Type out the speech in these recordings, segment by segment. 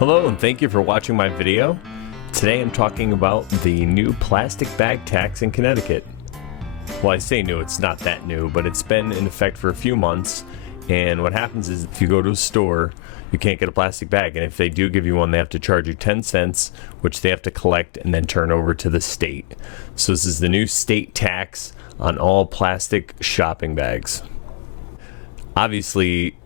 Hello and thank you for watching my video. Today I'm talking about the new plastic bag tax in Connecticut. Well, I say new, it's not that new, but it's been in effect for a few months. And what happens is if you go to a store, you can't get a plastic bag. And if they do give you one, they have to charge you 10 cents, which they have to collect and then turn over to the state. So this is the new state tax on all plastic shopping bags. Obviously,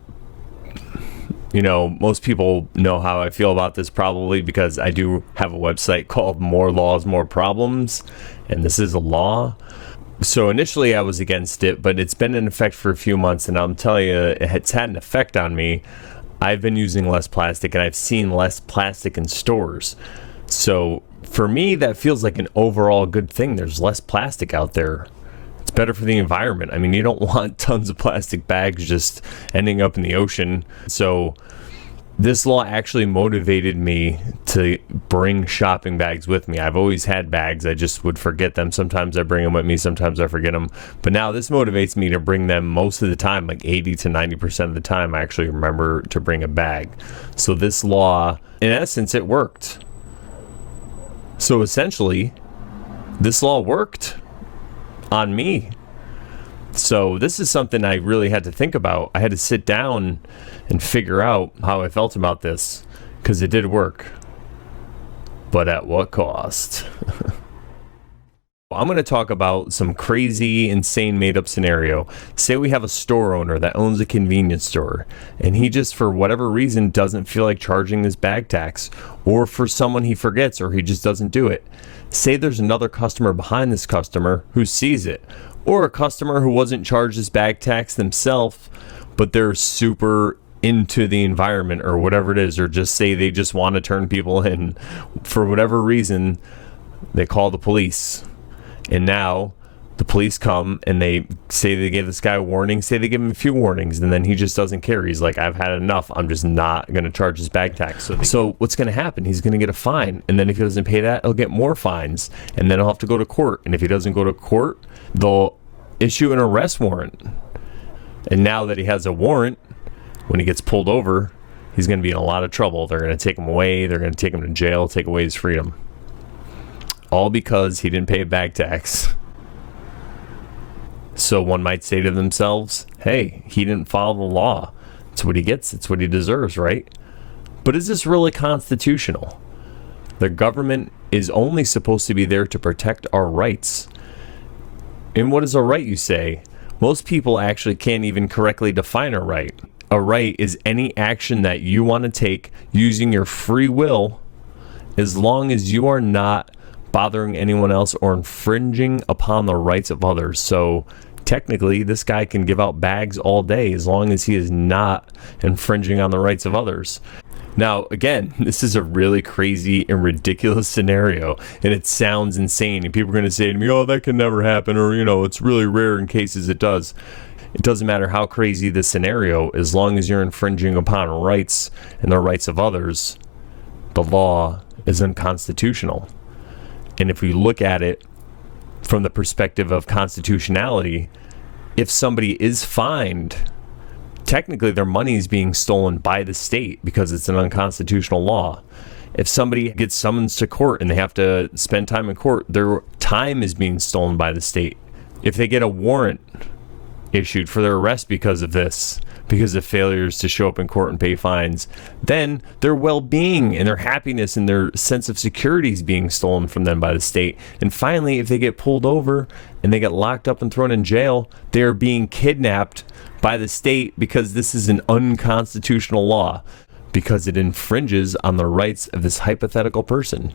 you know, most people know how I feel about this probably because I do have a website called More Laws, More Problems, and this is a law. So initially I was against it, but it's been in effect for a few months, and I'm telling you, it's had an effect on me. I've been using less plastic, and I've seen less plastic in stores. So for me, that feels like an overall good thing. There's less plastic out there. It's better for the environment. I mean, you don't want tons of plastic bags just ending up in the ocean. So this law actually motivated me to bring shopping bags with me. I've always had bags. I just would forget them. Sometimes I bring them with me. Sometimes I forget them. But now this motivates me to bring them most of the time, like 80 to 90% of the time. I actually remember to bring a bag. So this law, in essence, it worked. So essentially, this law worked on me. So this is something I really had to think about. I had to sit down and figure out how I felt about this, because it did work. But at what cost? I'm going to talk about some crazy, insane, made-up scenario. Say we have a store owner that owns a convenience store, and he just, for whatever reason, doesn't feel like charging this bag tax, or for someone he forgets, or he just doesn't do it. Say there's another customer behind this customer who sees it, or a customer who wasn't charged this bag tax themselves, but they're super into the environment or whatever it is, or just say they just want to turn people in. For whatever reason, they call the police. And now the police come and they say they give this guy a warning, say they give him a few warnings, and then he just doesn't care. He's like, I've had enough. I'm just not going to charge his bag tax. So what's going to happen? He's going to get a fine. And then if he doesn't pay that, he'll get more fines. And then he'll have to go to court. And if he doesn't go to court, they'll issue an arrest warrant. And now that he has a warrant, when he gets pulled over, he's going to be in a lot of trouble. They're going to take him away. They're going to take him to jail, take away his freedom. All because he didn't pay a bag tax. So one might say to themselves, hey, he didn't follow the law. It's what he gets. It's what he deserves, right? But is this really constitutional? The government is only supposed to be there to protect our rights. And what is a right, you say? Most people actually can't even correctly define a right. A right is any action that you want to take using your free will, as long as you are not bothering anyone else or infringing upon the rights of others. So technically, this guy can give out bags all day as long as he is not infringing on the rights of others. Now, again, this is a really crazy and ridiculous scenario, and it sounds insane, and people are going to say to me, oh, that can never happen, or, you know, it's really rare in cases it does. It doesn't matter how crazy the scenario, as long as you're infringing upon rights and the rights of others, the law is unconstitutional. And if we look at it from the perspective of constitutionality, if somebody is fined, technically their money is being stolen by the state because it's an unconstitutional law. If somebody gets summoned to court and they have to spend time in court, their time is being stolen by the state. If they get a warrant issued for their arrest because of this, because of failures to show up in court and pay fines, then their well-being and their happiness and their sense of security is being stolen from them by the state. And finally, if they get pulled over and they get locked up and thrown in jail, they are being kidnapped by the state because this is an unconstitutional law, because it infringes on the rights of this hypothetical person.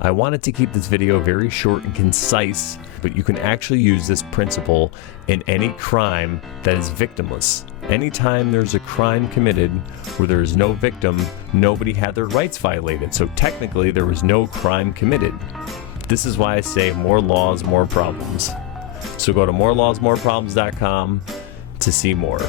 I wanted to keep this video very short and concise, but you can actually use this principle in any crime that is victimless. Anytime there's a crime committed where there is no victim, nobody had their rights violated. So technically there was no crime committed. This is why I say more laws, more problems. So go to morelawsmoreproblems.com to see more.